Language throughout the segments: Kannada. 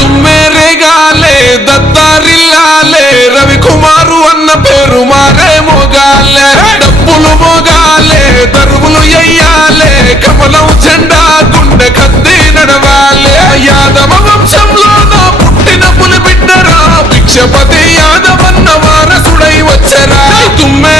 ತುಮೇರೆ ಗಾಲೆ ದಿ ಲೇ ಅನ್ನ ಪೇರು ಮಾರೇ ಮೋಗಾಲ ಮೋಗ tú me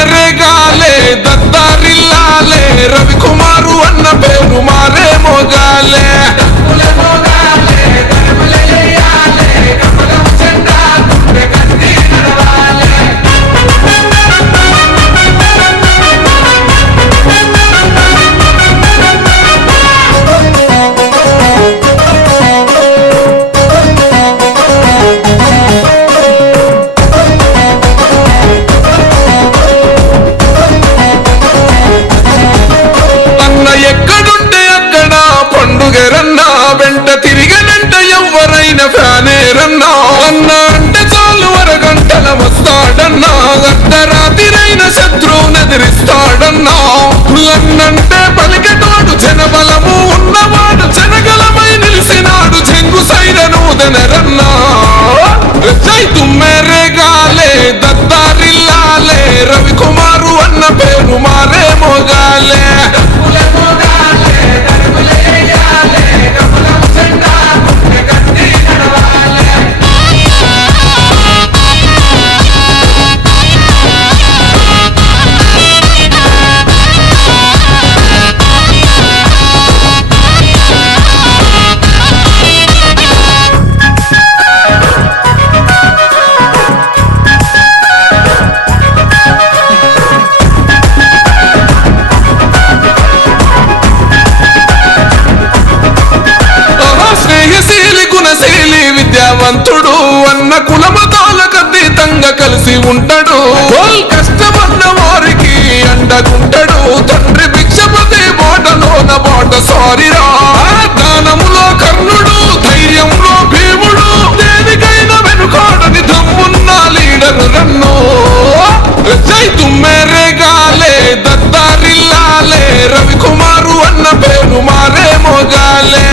రవికుమారు అన్న పేరు మారే గాలే